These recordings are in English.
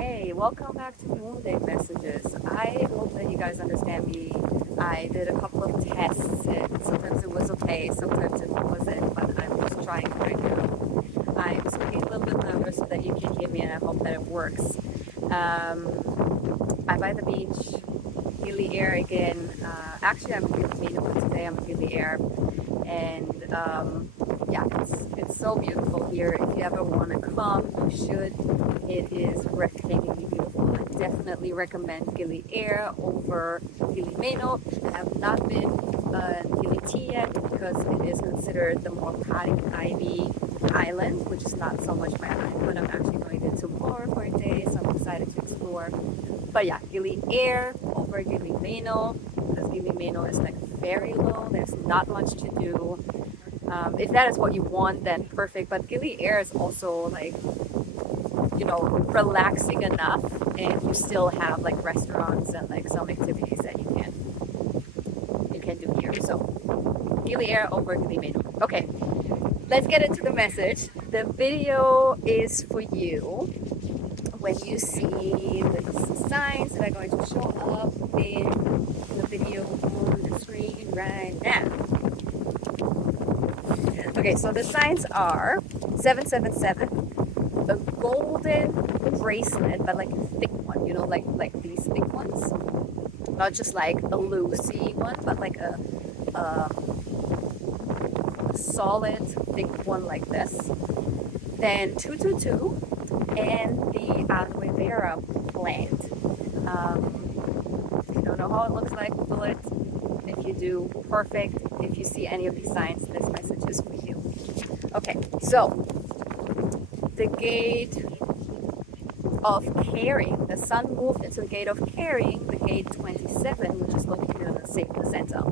Hey, welcome back to Moon Day Messages. I hope that you guys understand me. I did a couple of tests and sometimes it was okay, sometimes it wasn't, but I'm just trying right now. I'm speaking a little bit louder so that you can hear me and I hope that it works. I'm by the beach, Gili Air again. Actually, I'm in Gili but today I'm in Gili Air. And yeah, it's so beautiful here. If you ever want to come, you should. It is breathtakingly beautiful. I definitely recommend Gili Air over Gili Meno. I have not been Gili T yet because it is considered the more Ivy island, which is not so much my island, but I'm actually going there tomorrow for a day, so I'm excited to explore. But yeah, Gili Air over Gili Meno, because Gili Meno is like very low. There's not much to do. If that is what you want, then perfect. But Gili Air is also like, relaxing enough, and you still have like restaurants and like some activities that you can do here. So Gili Air over Gili Meno. Okay, let's get into the message. The video is for you when you see the signs that are going to show up in the video on the screen right now. Okay, so the signs are 777, a golden bracelet, but like a thick one, like these thick ones. Not just like a loosey one, but like a solid, thick one like this. Then 222 and the aloe vera plant. If you don't know how it looks like, Google it. If you do, perfect. If you see any of these signs, this message is for you. Okay, so the gate of caring. The sun moved into the gate of caring, the gate 27, which is located in the center.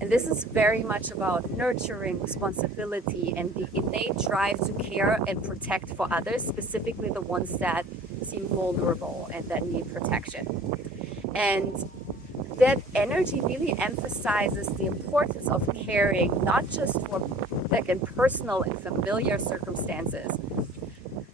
And this is very much about nurturing, responsibility, and the innate drive to care and protect for others, specifically the ones that seem vulnerable and that need protection. And that energy really emphasizes the importance of caring, not just for like in personal and familiar circumstances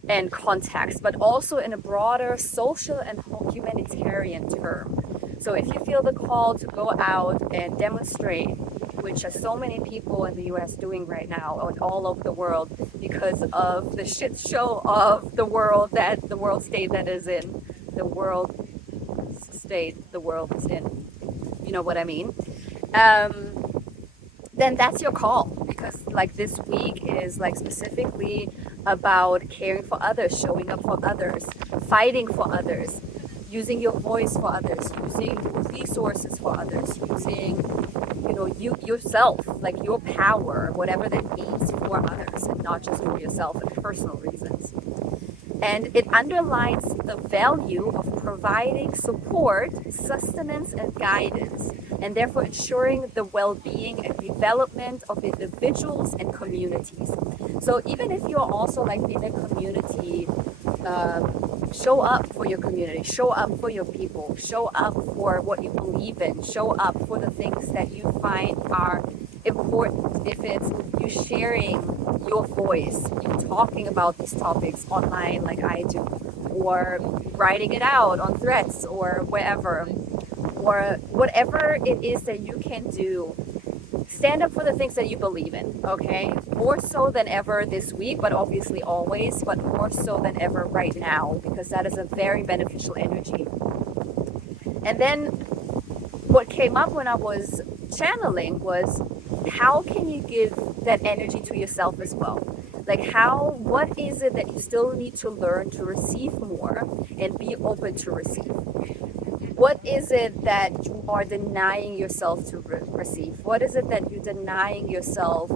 and context, but also in a broader social and humanitarian term. So if you feel the call to go out and demonstrate, which are so many people in the US doing right now and all over the world because of the shit show of the world state that is in, the world state the world is in, you know what I mean? Then that's your call, because like this week is like specifically about caring for others, showing up for others, fighting for others, using your voice for others, using resources for others, using yourself, like your power, whatever that means, for others and not just for yourself and personal reasons. And it underlines the value of providing support, sustenance, and guidance, and therefore ensuring the well-being and development of individuals and communities. So even if you're also like in a community, show up for your community, show up for your people, show up for what you believe in, show up for the things that you find are important. If it's you sharing your voice, you talking about these topics online like I do, or writing it out on threads or wherever, or whatever it is that you can do, stand up for the things that you believe in, okay? More so than ever this week, but obviously always, but more so than ever right now, because that is a very beneficial energy. And then what came up when I was channeling was, how can you give that energy to yourself as well? Like what is it that you still need to learn to receive more and be open to receive? What is it that you are denying yourself to receive? What is it that you're denying yourself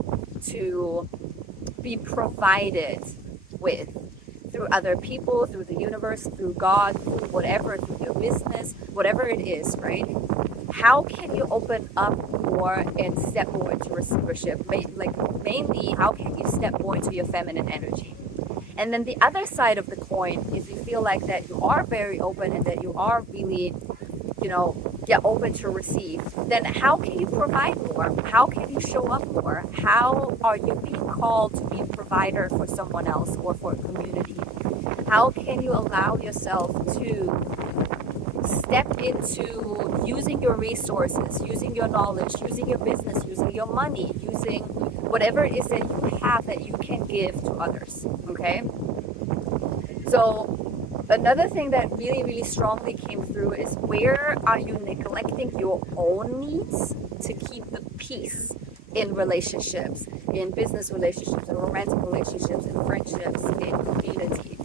to be provided with through other people, through the universe, through God, through whatever, through your business, whatever it is, right? How can you open up more and step more into receivership? Mainly, how can you step more into your feminine energy? And then the other side of the coin is you feel like that you are very open and that you are really, open to receive. Then how can you provide more? How can you show up more? How are you being called to be a provider for someone else or for a community? How can you allow yourself to step into using your resources, using your knowledge, using your business, using your money, using whatever it is that you have that you can give to others, okay? So another thing that really, really strongly came through is, where are you neglecting your own needs to keep the peace in relationships, in business relationships, in romantic relationships, in friendships, in community?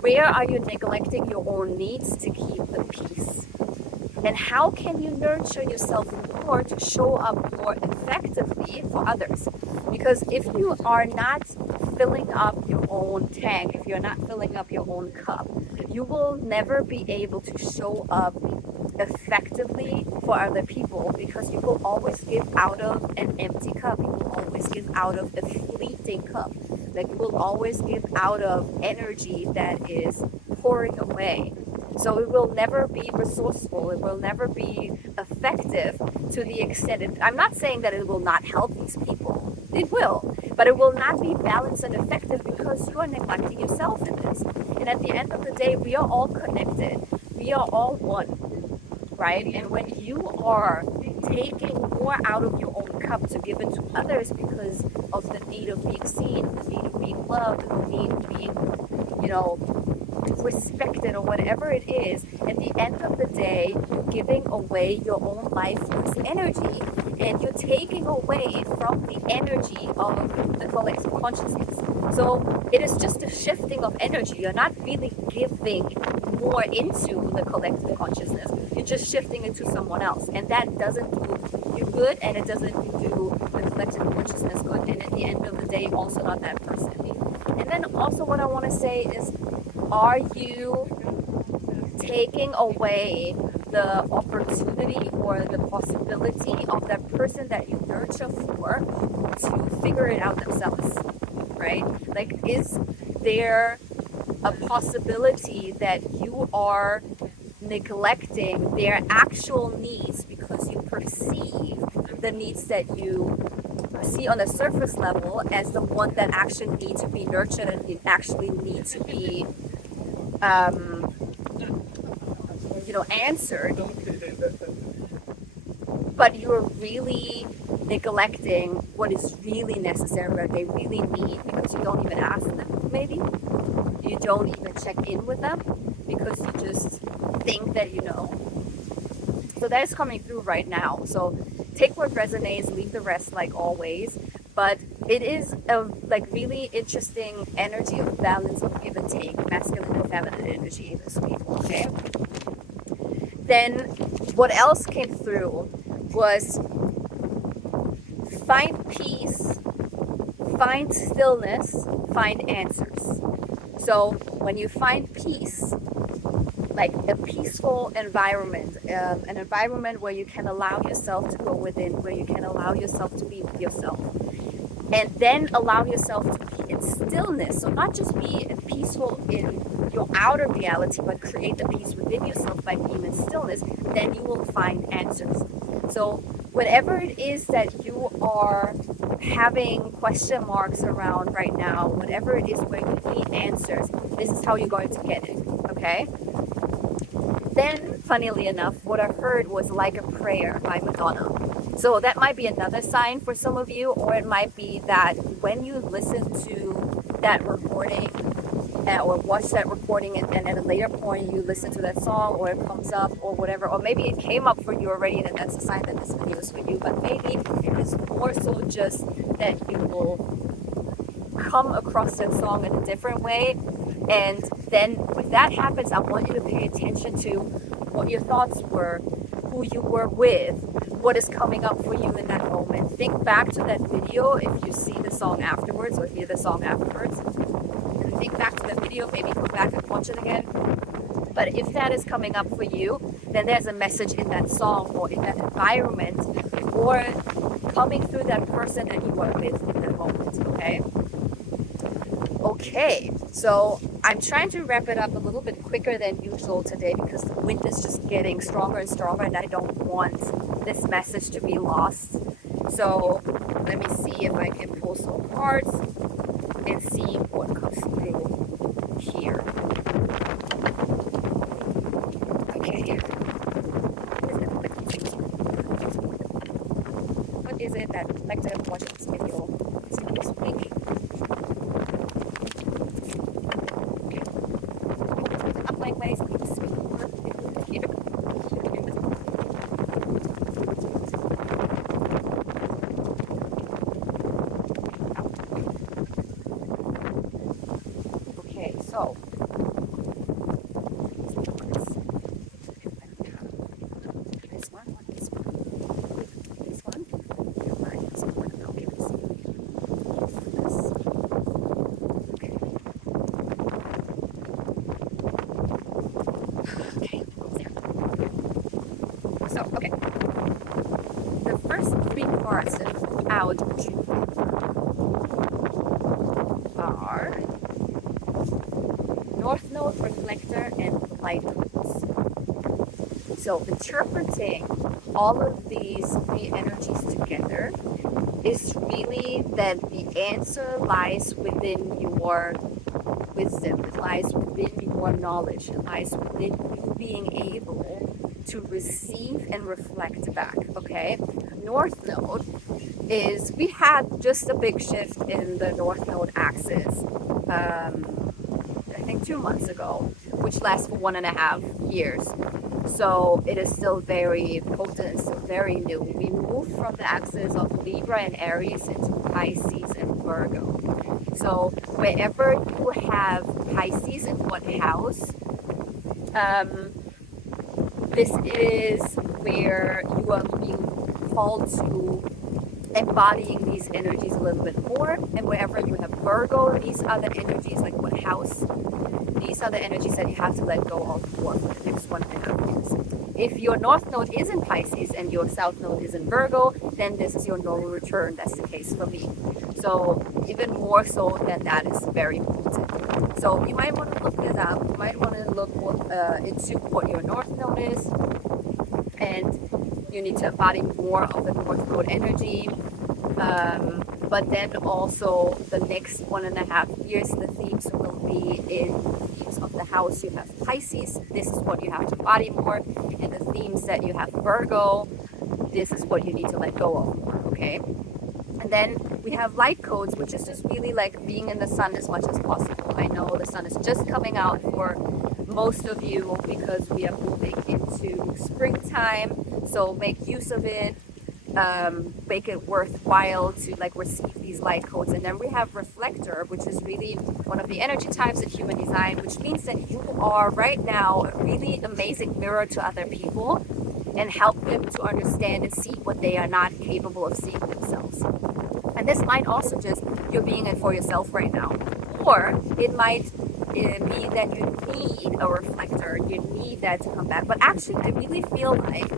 Where are you neglecting your own needs to keep the peace? And how can you nurture yourself more to show up more effectively for others? Because if you are not filling up your own tank, if you're not filling up your own cup, you will never be able to show up effectively for other people, because you will always give out of an empty cup. You will always give out of a fleeting cup. Like, you will always give out of energy that is pouring away. So it will never be resourceful. It will never be effective to the extent. I'm not saying that it will not help these people. It will. But it will not be balanced and effective because you are neglecting yourself in this. And at the end of the day, we are all connected. We are all one, right? And when you are taking more out of your own cup to give it to others because of the need of being seen, the need of being loved, the need of being, respected, or whatever it is, at the end of the day, you're giving away your own life force energy, and you're taking away from the energy of the collective consciousness. So it is just a shifting of energy. You're not really giving more into the collective consciousness. You're just shifting it to someone else, and that doesn't do you good, and it doesn't do the collective consciousness good, and at the end of the day, also not that person. And then also what I want to say is, are you taking away the opportunity or the possibility of that person that you nurture for to figure it out themselves, right? Like, is there a possibility that you are neglecting their actual needs because you perceive the needs that you see on the surface level as the one that actually need to be nurtured and actually need to be answered, but you're really neglecting what is really necessary, what they really need, because you don't even ask them, maybe you don't even check in with them because you just think that you know. So that is coming through right now. So take what resonates, leave the rest, like always. But it is a really interesting energy of balance of give and take, masculine and feminine energy this week, okay? Then what else came through was find peace, find stillness, find answers. So when you find peace, like a peaceful environment, an environment where you can allow yourself to go within, where you can allow yourself to be with yourself, and then allow yourself to be in stillness. So not just be peaceful in your outer reality, but create the peace within yourself by being in stillness, then you will find answers. So whatever it is that you are having question marks around right now, whatever it is where you need answers, this is how you're going to get it, okay? Then, funnily enough, what I heard was Like a Prayer by Madonna. So that might be another sign for some of you, or it might be that when you listen to that recording or watch that recording and at a later point you listen to that song, or it comes up or whatever, or maybe it came up for you already and that's a sign that this video is for you, but maybe it is more so just that you will come across that song in a different way. And then when that happens, I want you to pay attention to what your thoughts were, who you were with, what is coming up for you in that moment. Think back to that video if you see the song afterwards or hear the song afterwards. Think back to that video, maybe go back and watch it again. But if that is coming up for you, then there's a message in that song or in that environment or coming through that person that you are with in that moment, okay? Okay, so I'm trying to wrap it up a little bit quicker than usual today because the wind is just getting stronger and stronger and I don't want this message to be lost. So let me see if I can pull some cards and see what comes through. here. Okay. What is it that like to watch this video this week? Okay. Up my ways, here. Okay, so this one. So, okay. The first three cards that fall out are North Node, Reflector, and Light Nodes. So, interpreting all of these three energies together is really that the answer lies within your wisdom, it lies within your knowledge, it lies within you being able to receive and reflect back. Okay, North Node is, we had just a big shift in the North Node axis, I think 2 months ago, which lasts for 1.5 years. So it is still very potent, still very new. We moved from the axis of Libra and Aries into Pisces and Virgo. So wherever you have Pisces in what house, this is where you are being called to embodying these energies a little bit more. And wherever you have Virgo, these are the energies, like what house, these are the energies that you have to let go of for the next 1.5 years. If your North Node is in Pisces and your South Node is in Virgo, then this is your normal return. That's the case for me. So even more so than that is very important. So you might want to look this up. You might want to look into what your North Node is, and you need to embody more of the North Node energy. But then also the next 1.5 years, the themes will be in the themes of the house. You have Pisces, this is what you have to embody more. And the themes that you have Virgo, this is what you need to let go of more, okay? And then we have light codes, which is just really like being in the sun as much as possible. I know the sun is just coming out for most of you because we are moving into springtime. So make use of it. Make it worthwhile to like receive these light codes. And then we have reflector, which is really one of the energy types in human design, which means that you are right now a really amazing mirror to other people and help them to understand and see what they are not capable of seeing themselves. And this might also just you're being it for yourself right now, or it might be that you need a reflector, you need that to come back. But actually I really feel like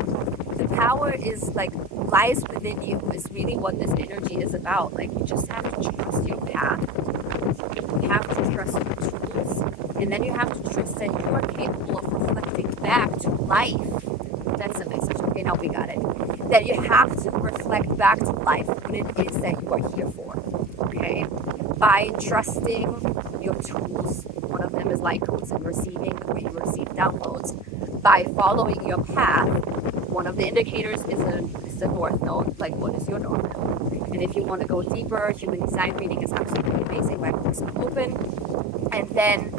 the power is like lies within you, is really what this energy is about. Like you just have to trust your path, you have to trust your tools, and then you have to trust that you are capable of reflecting back to life. That's the message. Okay, now we got it. That you have to reflect back to life what it is that you are here for. Okay, by trusting your tools. One of them is light codes and receiving, the way you receive downloads. By following your path, one of the indicators is the North Node, like what is your North Node? And if you want to go deeper, human design reading is absolutely amazing. My books are open. And then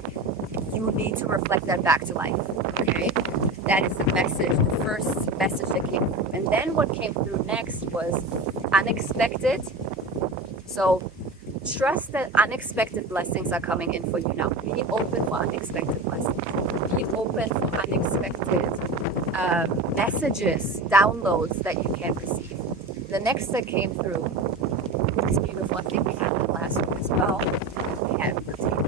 you need to reflect that back to life, okay? That is the message, the first message that came through. And then what came through next was unexpected. So trust that unexpected blessings are coming in for you now. Be open for unexpected blessings. Be open for unexpected messages, downloads that you can receive. The next that came through is beautiful. I think we had it last week as well. We had the table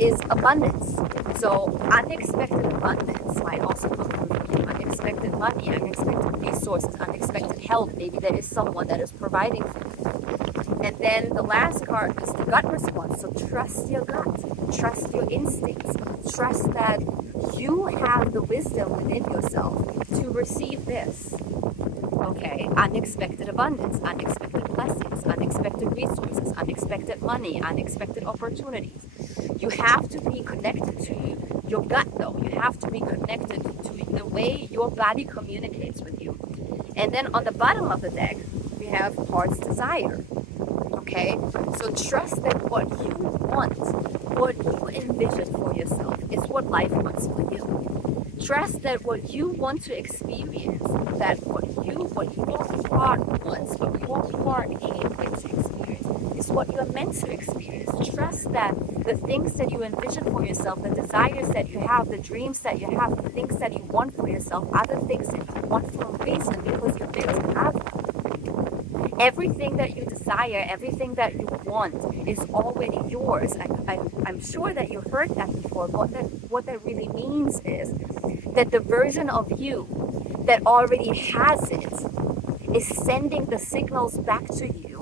is abundance. So unexpected abundance might also come from you. Unexpected money, unexpected resources, unexpected help. Maybe there is someone that is providing for you. And then the last card is the gut response. So trust your gut, trust your instincts, trust that you have the wisdom within yourself to receive this. Okay, unexpected abundance, unexpected blessings, unexpected resources, unexpected money, unexpected opportunities. You have to be connected to your gut though. You have to be connected to the way your body communicates with you. And then on the bottom of the deck, we have heart's desire. Okay? So trust that what you want, what you envision for yourself, is what life wants for you. Trust that what you want to experience, that what your heart wants, what your heart came here to experience, is what you're meant to experience. Trust that the things that you envision for yourself, the desires that you have, the dreams that you have, the things that you want for yourself are the things that you want for a reason, because you're meant to have them. Everything that you desire, everything that you want is already yours. I'm sure that you heard that before. What that really means is that the version of you that already has it is sending the signals back to you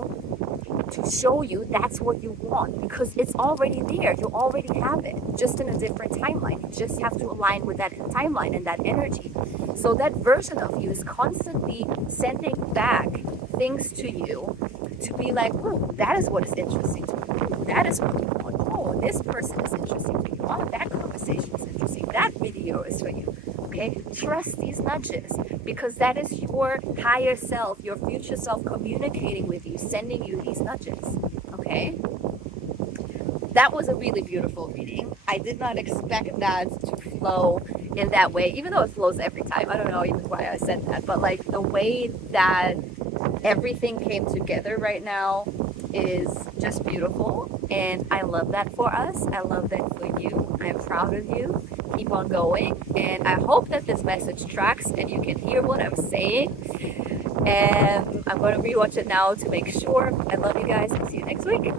to show you that's what you want, because it's already there. You already have it, just in a different timeline. You just have to align with that timeline and that energy. So that version of you is constantly sending back things to you to be like, oh, that is what is interesting to me. Oh, that is what you want. Oh, this person is interesting to you. Oh, that conversation is interesting. That video is for you. Okay, trust these nudges, because that is your higher self, your future self communicating with you, sending you these nudges. Okay, that was a really beautiful reading. I did not expect that to flow in that way, even though it flows every time. I don't know even why I said that, but like the way that everything came together right now is just beautiful, and I love that for us. I love that for you. I'm proud of you. Keep on going, and I hope that this message tracks and you can hear what I'm saying. And I'm going to rewatch it now to make sure. I love you guys, and see you next week.